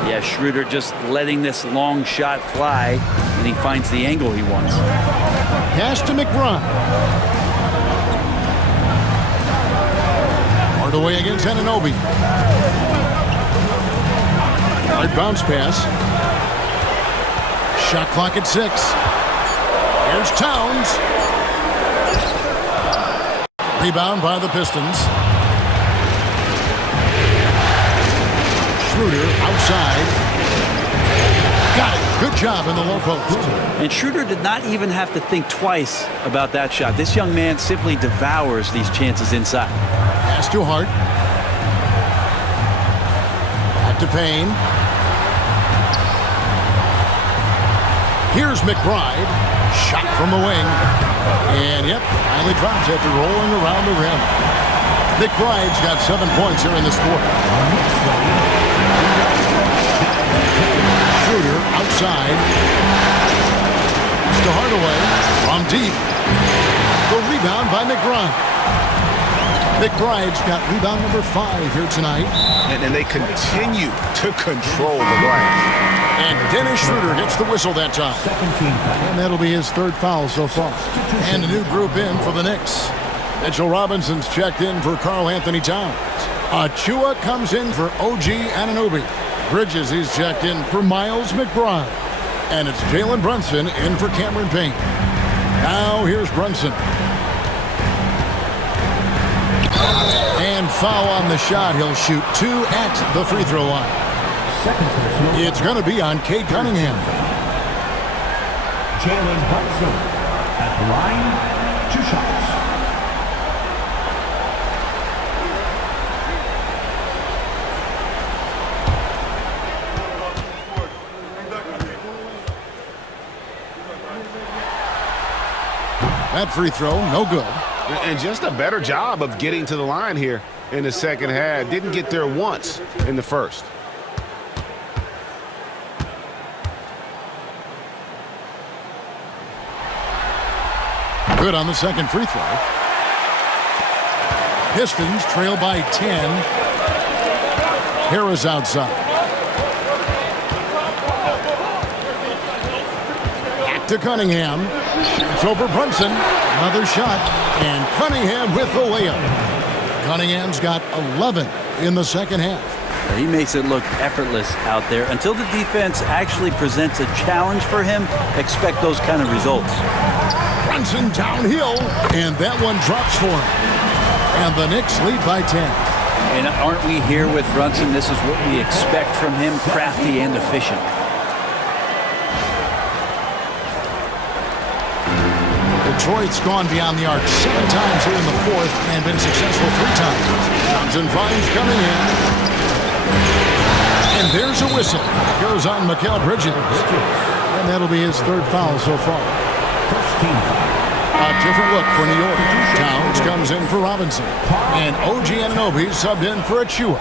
Yeah, Schroeder just letting this long shot fly, and he finds the angle he wants. Pass to McBride. Hardaway against Anunoby. Hard bounce pass. Shot clock at 6. Here's Towns. Rebound by the Pistons. Schroeder outside. Got it. Good job in the low post. And Schroeder did not even have to think twice about that shot. This young man simply devours these chances inside. Pass to Hart. Back to Payne. Here's McBride. Shot from the wing. And yep, finally drops after rolling around the rim. McBride's got 7 points here in this quarter. Schroeder outside. To Hardaway from deep. The rebound by McBride. McBride's got rebound number 5 here tonight. And they continue to control the glass. And Dennis Schroeder gets the whistle that time. And that'll be his 3rd foul so far. And a new group in for the Knicks. Mitchell Robinson's checked in for Karl Anthony Towns. Achua comes in for OG Anunoby. Bridges is checked in for Miles McBride. And it's Jalen Brunson in for Cameron Payne. Now here's Brunson. And foul on the shot. He'll shoot 2 at the free throw line. It's going to be on Cade Cunningham. Jalen Brunson at the line, 2 shots. That free throw, no good. And just a better job of getting to the line here in the second half. Didn't get there once in the first. Good on the second free throw. Pistons trail by 10. Harris outside. Back to Cunningham. Shoots over Brunson. Another shot. And Cunningham with the layup. Cunningham's got 11 in the second half. He makes it look effortless out there. Until the defense actually presents a challenge for him, expect those kind of results. Brunson downhill, and that one drops for him. And the Knicks lead by 10. And aren't we here with Brunson? This is what we expect from him, crafty and efficient. Detroit's gone beyond the arc 7 times here in the 4th and been successful 3 times. Thompson finds Cunningham. And there's a whistle. Goes on Mikal Bridges. And that'll be his 3rd foul so far. A different look for New York. Towns comes in for Robinson. And OG Anunoby subbed in for Achua.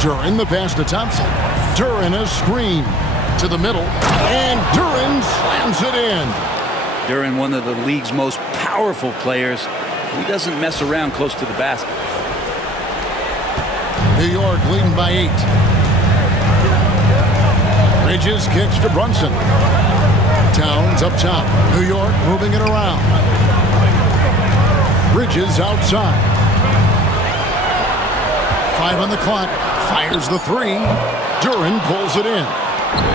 Duran the pass to Thompson. Duran a screen to the middle. And Duran slams it in. Duran, one of the league's most powerful players. He doesn't mess around close to the basket. New York leading by 8. Bridges kicks to Brunson. Towns up top. New York moving it around. Bridges outside. 5 on the clock. Fires the 3. Duran pulls it in.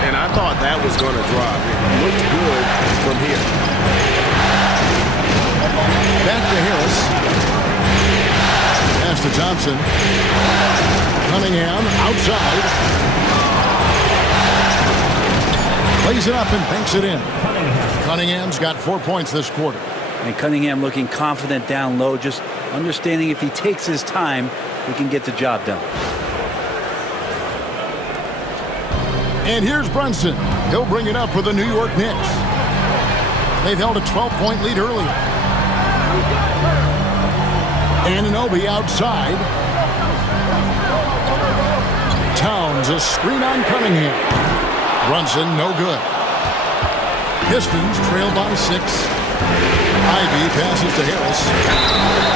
And I thought that was going to drop. It looked good from here. Back to Harris. Pass to Thompson. Cunningham outside. Lays it up and banks it in. Cunningham's got 4 points this quarter. And Cunningham looking confident down low, just understanding if he takes his time, he can get the job done. And here's Brunson. He'll bring it up for the New York Knicks. They've held a 12-point lead earlier. Anunoby outside. Towns a screen on Cunningham. Brunson no good. Pistons trail by 6. Ivy passes to Harris.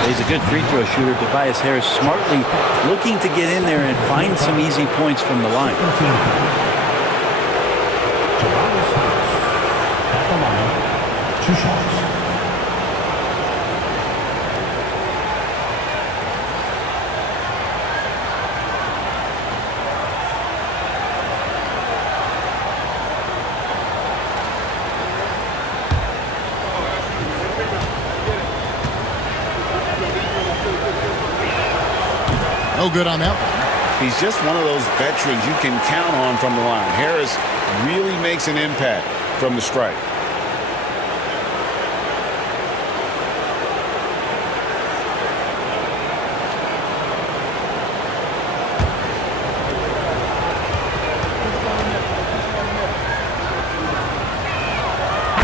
He's a good free throw shooter. Tobias Harris smartly looking to get in there and find some easy points from the line. Tobias Harris at the line, 2 shots. No good on that one. He's just one of those veterans you can count on from the line. Harris really makes an impact from the stripe.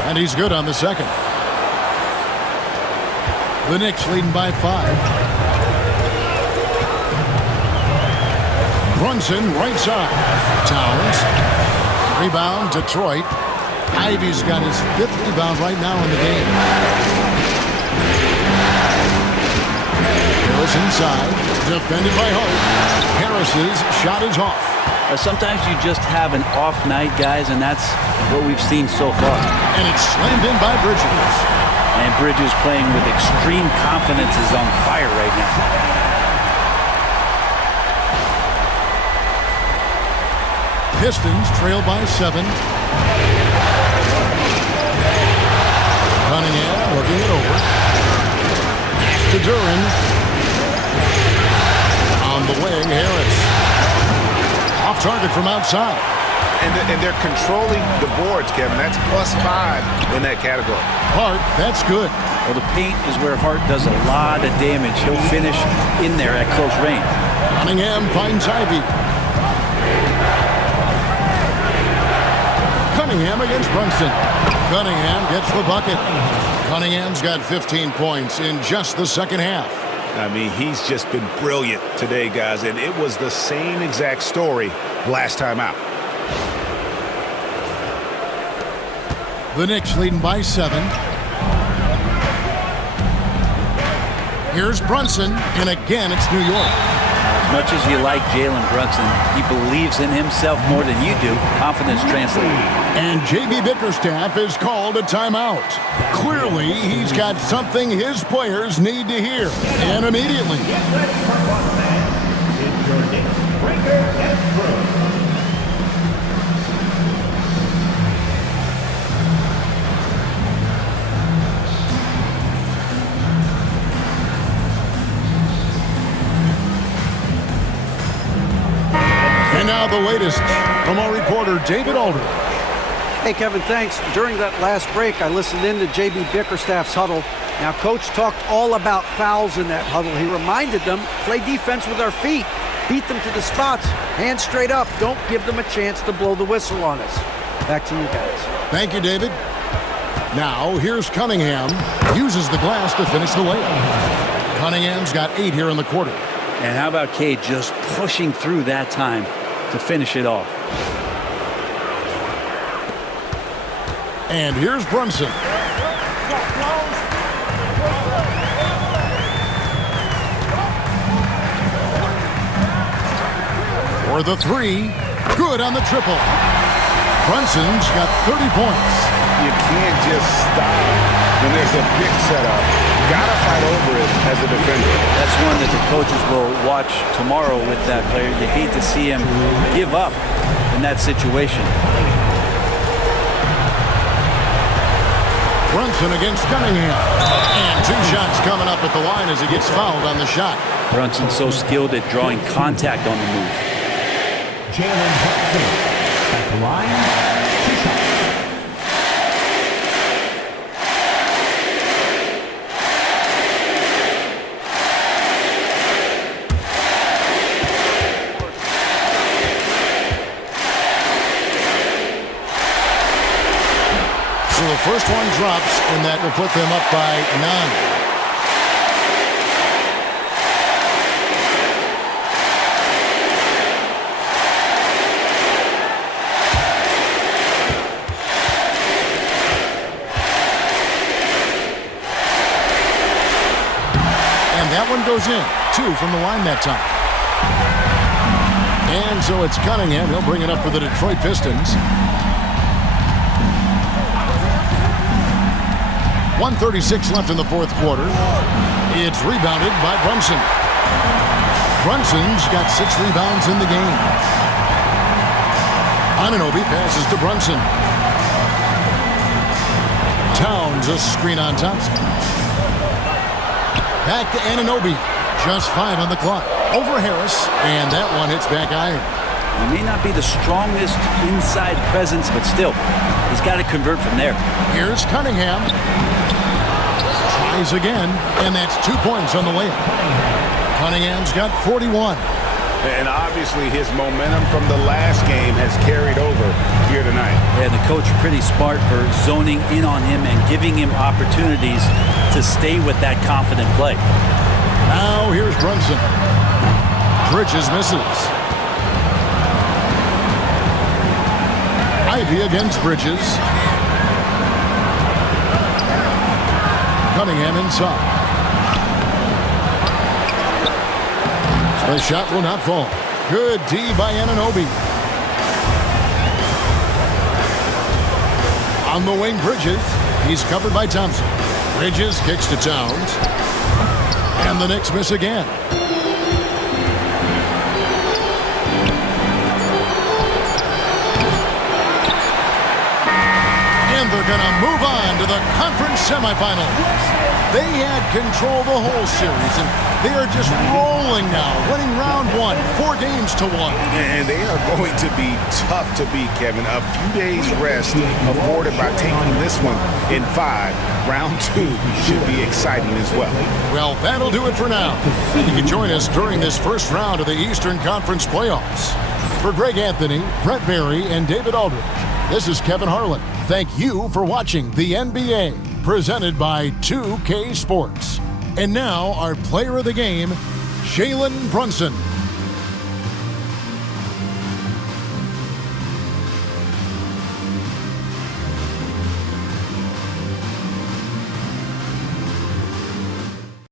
And he's good on the second. The Knicks leading by 5. Brunson, right side. Towns. Rebound, Detroit. Ivy's got his 5th rebound right now in the game. Harris inside. Defended by Hart. Harris's shot is off. Sometimes you just have an off night, guys, and that's what we've seen so far. And it's slammed in by Bridges. And Bridges playing with extreme confidence is on fire right now. Pistons trail by 7. Cunningham looking it over. To Duran. On the wing, Harris. Off target from outside. And they're controlling the boards, Kevin. That's +5 in that category. Hart, that's good. Well, the paint is where Hart does a lot of damage. He'll finish in there at close range. Cunningham finds Ivy. Cunningham against Brunson. Cunningham gets the bucket. Cunningham's got 15 points in just the second half. I mean, he's just been brilliant today, guys, and it was the same exact story last time out. The Knicks leading by 7. Here's Brunson, and again it's New York. As much as you like Jalen Brunson, he believes in himself more than you do. Confidence translates. And J.B. Bickerstaff is called a timeout. Clearly, he's got something his players need to hear, and immediately. Get ready for fun, fans. It's your Knicks breaker and crew. And now the latest from our reporter, David Aldridge. Hey, Kevin, thanks. During that last break, I listened in to J.B. Bickerstaff's huddle. Now, Coach talked all about fouls in that huddle. He reminded them, play defense with our feet. Beat them to the spots. Hands straight up. Don't give them a chance to blow the whistle on us. Back to you guys. Thank you, David. Now, here's Cunningham. Uses the glass to finish the layup. Cunningham's got 8 here in the quarter. And how about Cade just pushing through that time to finish it off? And here's Brunson. For the 3. Good on the triple. Brunson's got 30 points. You can't just stop when there's a big setup. Gotta fight over it as a defender. That's one that the coaches will watch tomorrow with that player. You hate to see him give up in that situation. Brunson against Cunningham. And 2 shots coming up at the line as he gets fouled on the shot. Brunson's so skilled at drawing contact on the move. Jalen Brunson at the line, 2 shots. So the first one drops, and that will put them up by 9. That one goes in. 2 from the line that time. And so it's Cunningham. He'll bring it up for the Detroit Pistons. 1:36 left in the fourth quarter. It's rebounded by Brunson. Brunson's got 6 rebounds in the game. Anunoby passes to Brunson. Towns a screen on Thompson. Back to Anunoby. Just 5 on the clock. Over Harris, and that one hits back iron. He may not be the strongest inside presence, but still, he's got to convert from there. Here's Cunningham. Tries again, and that's 2 points on the layup. Cunningham's got 41. And obviously his momentum from the last game has carried over here tonight. And the coach pretty smart for zoning in on him and giving him opportunities to stay with that confident play. Now here's Brunson. Bridges misses. Ivy against Bridges. Cunningham inside. The shot will not fall. Good D by Anunoby. On the wing, Bridges. He's covered by Thompson. Bridges kicks to Towns. And the Knicks miss again. And they're going to move on to the conference semifinals. They had control the whole series, and they are just rolling now, winning round 1, 4 games to 1. And they are going to be tough to beat, Kevin. A few days rest afforded by taking this one in 5. Round 2 should be exciting as well. Well, that'll do it for now. You can join us during this first round of the Eastern Conference playoffs. For Greg Anthony, Brett Berry, and David Aldridge, this is Kevin Harlan. Thank you for watching the NBA, presented by 2K Sports. And now, our player of the game, Jalen Brunson.